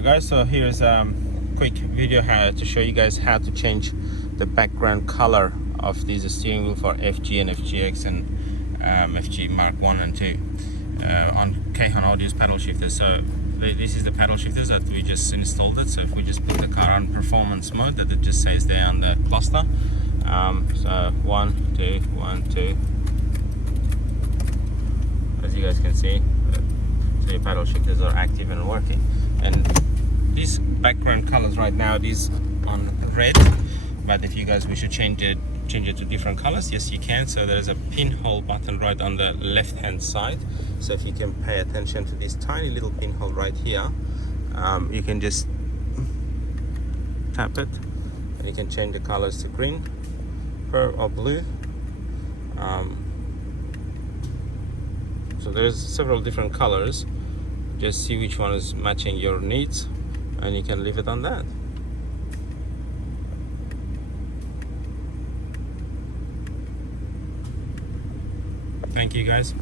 Alright guys, so here's a quick video how to show you guys how to change the background color of this steering wheel for FG and FGX and FG Mark 1 and 2 on Kayhan Audio's paddle shifters. So this is the paddle shifters that we just installed it. So if we just put the car on performance mode, that it just says there on the cluster. So 1, 2, 1, 2, as you guys can see. So your paddle shifters are active and working, and these background colors right now it is on red, but if you guys wish to change it to different colors, yes you can. So there's a pinhole button right on the left hand side, so if you can pay attention to this tiny little pinhole right here, you can just tap it and you can change the colors to green, purple or blue. So there's several different colors. Just see which one is matching your needs and you can leave it on that. Thank you guys.